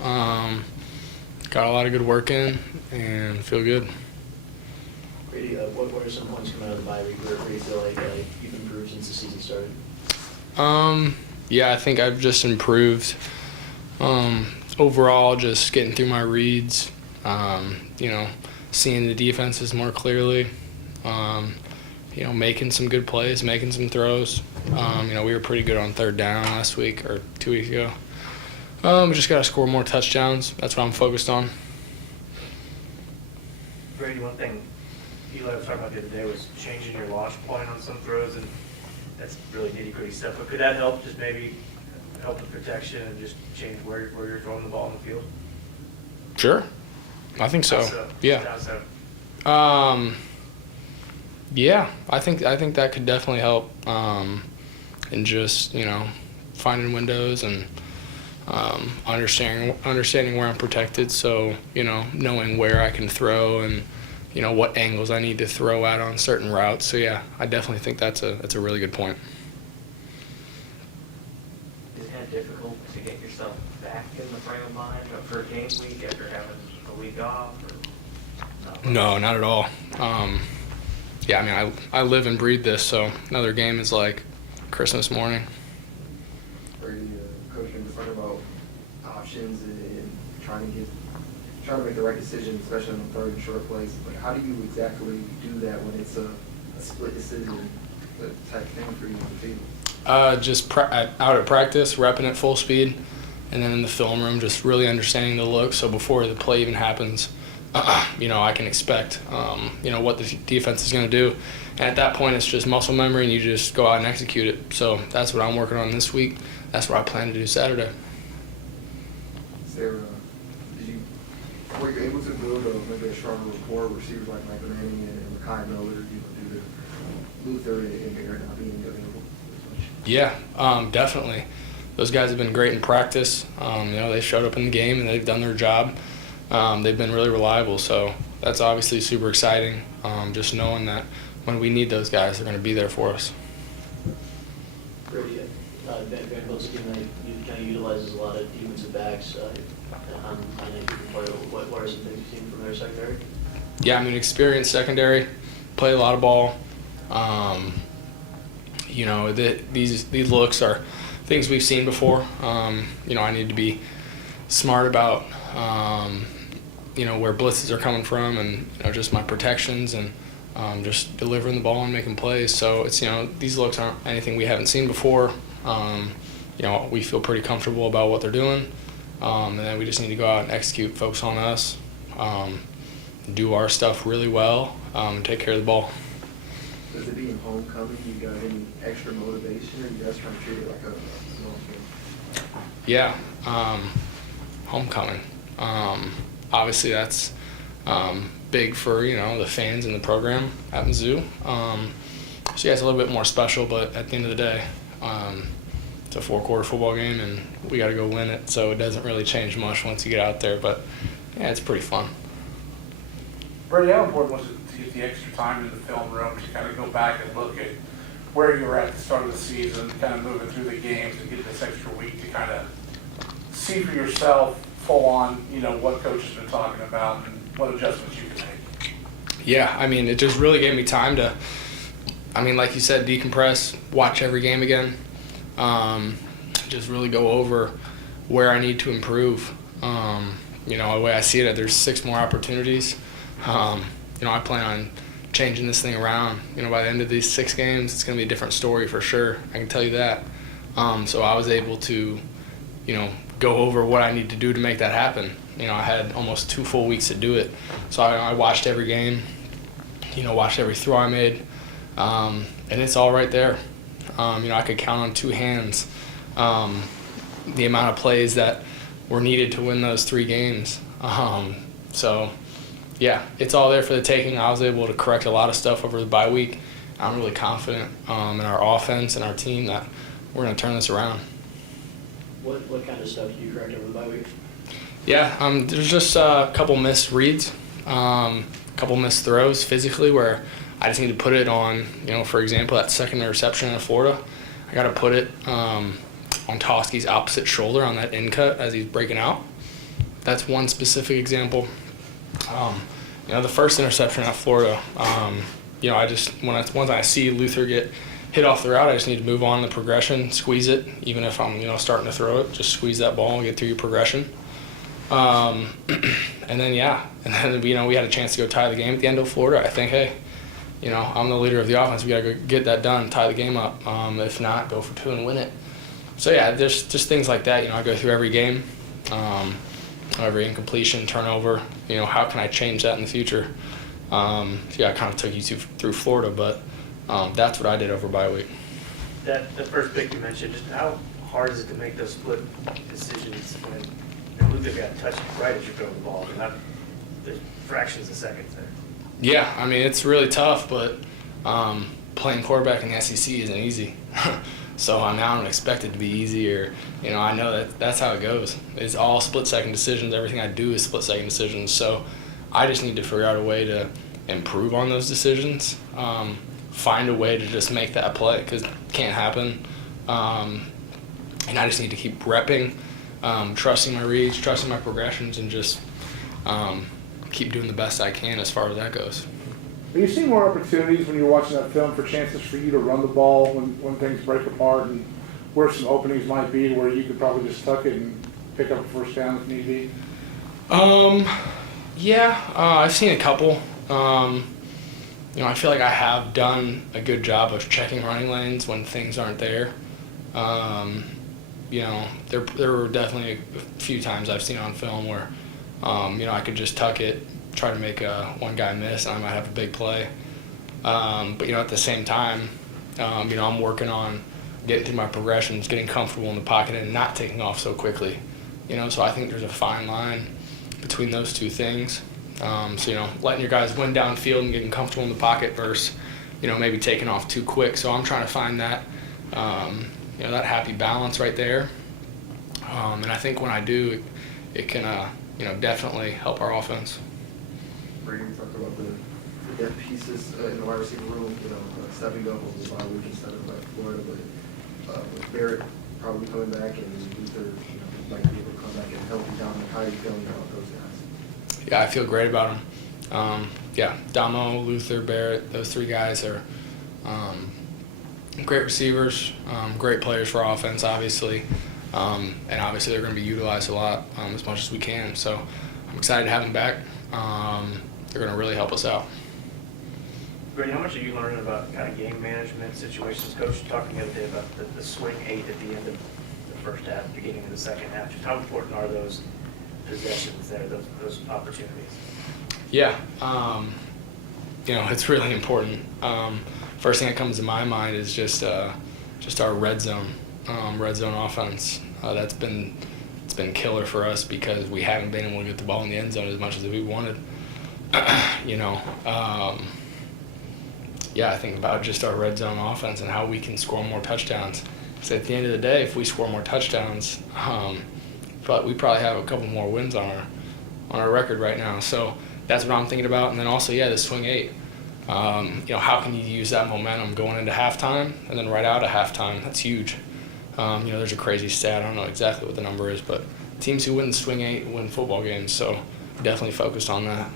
Got a lot of good work in and feel good. Brady, what are some points coming out of the bye week where you feel like you've improved since the season started? Yeah, I think I've just improved. Overall, just getting through my reads, seeing the defenses more clearly, making some good plays, making some throws. We were pretty good on third down last week or 2 weeks ago. We just got to score more touchdowns. That's what I'm focused on. Brady, one thing Eli was talking about the other day was changing your launch point on some throws, and that's really nitty-gritty stuff. But could that help, just maybe help with protection and just change where you're throwing the ball in the field? Sure. I think so. Yeah. Yeah, I think that could definitely help in just, finding windows and understanding where I'm protected, so, knowing where I can throw and, what angles I need to throw at on certain routes. So, yeah, I definitely think that's a really good point. Is it kind of difficult to get yourself back in the frame of mind for game week after having a week off? Or No, not at all. I live and breathe this, so another game is like Christmas morning. Brady, Coach, you're talking about options and trying to make the right decision, especially on the third and short plays. But how do you exactly do that when it's a split decision type thing for you on the field? Just out at practice, repping at full speed, and then in the film room, just really understanding the look. So before the play even happens, I can expect, what the defense is going to do. And at that point, it's just muscle memory, and you just go out and execute it. So that's what I'm working on this week. That's what I plan to do Saturday. Were you able to build maybe a stronger rapport with receivers like Michael Manning and Mekhi Miller, due to Luther and Garrett not being available as much? Yeah, definitely. Those guys have been great in practice. They showed up in the game and they've done their job. They've been really reliable, so that's obviously super exciting. Just knowing that when we need those guys, they're going to be there for us. Brady, Vanderbilt's a team that kind of utilizes a lot of defensive backs on a given play. What are some things you've seen from their secondary? Yeah, experienced secondary, play a lot of ball. These looks are things we've seen before. I need to be smart about where blitzes are coming from and just my protections and just delivering the ball and making plays. So it's these looks aren't anything we haven't seen before. We feel pretty comfortable about what they're doing, and then we just need to go out and execute, focus on us, do our stuff really well, and take care of the ball. Does it being homecoming, you got any extra motivation, or you guys trying to treat it like a normal game? Yeah, homecoming. Obviously, that's big for the fans and the program at Mizzou. So yeah, it's a little bit more special, but at the end of the day, it's a 4-quarter football game, and we got to go win it. So it doesn't really change much once you get out there, but yeah, it's pretty fun. Brady, how important was it to get the extra time in the film room to kind of go back and look at where you were at the start of the season, kind of moving through the games and get this extra week to kind of see for yourself full on, what coach has been talking about and what adjustments you can make? Yeah, it just really gave me time to, like you said, decompress, watch every game again, just really go over where I need to improve. The way I see it, there's 6 more opportunities. I plan on changing this thing around. By the end of these 6 games, it's going to be a different story for sure. I can tell you that. So I was able to, go over what I need to do to make that happen. I had almost 2 full weeks to do it. So I watched every game, watched every throw I made, and it's all right there. I could count on 2 hands the amount of plays that were needed to win those 3 games. So, yeah, it's all there for the taking. I was able to correct a lot of stuff over the bye week. I'm really confident in our offense and our team that we're going to turn this around. What kind of stuff do you correct over the bye week? Yeah, there's just a couple missed reads, a couple missed throws physically where I just need to put it on, for example, that second interception in Florida. I got to put it on Toski's opposite shoulder on that in cut as he's breaking out. That's one specific example. The first interception at Florida, once I see Luther get hit off the route, I just need to move on the progression, squeeze it, even if I'm starting to throw it, just squeeze that ball and get through your progression. And then we had a chance to go tie the game at the end of Florida. I think, hey, I'm the leader of the offense. We got to go get that done, tie the game up. If not, go for 2 and win it. So yeah, there's just things like that. I go through every game, every incompletion, turnover. How can I change that in the future? I kind of took you through Florida, but that's what I did over bye week. The first pick you mentioned, just how hard is it to make those split decisions when Luther got touched right as you throw the ball? There's fractions of seconds there. Yeah, I mean, it's really tough, but playing quarterback in the SEC isn't easy. So now I don't expect it to be easy, or I know that's how it goes. It's all split-second decisions. Everything I do is split-second decisions. So I just need to figure out a way to improve on those decisions, find a way to just make that play, because it can't happen. And I just need to keep repping, trusting my reads, trusting my progressions, and just keep doing the best I can as far as that goes. Are you seeing more opportunities when you're watching that film for chances for you to run the ball when things break apart, and where some openings might be where you could probably just tuck it and pick up a first down if need be? I've seen a couple. I feel like I have done a good job of checking running lanes when things aren't there. There were definitely a few times I've seen on film where, I could just tuck it, try to make one guy miss, and I might have a big play. But at the same time, I'm working on getting through my progressions, getting comfortable in the pocket, and not taking off so quickly. So I think there's a fine line between those two things. Letting your guys win downfield and getting comfortable in the pocket versus, maybe taking off too quick. So I'm trying to find that, that happy balance right there. And I think when I do, it can, definitely help our offense. Brady, we talked about the depth pieces in the wide receiver room, stepping up over the bye week instead of Florida, but with Barrett probably coming back and Luther, might be able to come back and help you down. How are you feeling about those guys? Yeah, I feel great about them. Damo, Luther, Barrett, those 3 guys are great receivers, great players for offense, obviously. And obviously they're going to be utilized a lot, as much as we can. So I'm excited to have them back. They're going to really help us out. Brady, how much are you learning about kind of game management situations? Coach was talking the other day about the swing 8 at the end of the first half, beginning of the second half. Just how important are those possessions there, those opportunities? Yeah, it's really important. First thing that comes to my mind is just our red zone offense. It's been killer for us because we haven't been able to get the ball in the end zone as much as we wanted. I think about just our red zone offense and how we can score more touchdowns. So at the end of the day, if we score more touchdowns, but we probably have a couple more wins on our record right now. So that's what I'm thinking about. And then also, the swing 8. How can you use that momentum going into halftime and then right out of halftime? That's huge. There's a crazy stat. I don't know exactly what the number is, but teams who win the swing 8 win football games. So definitely focused on that.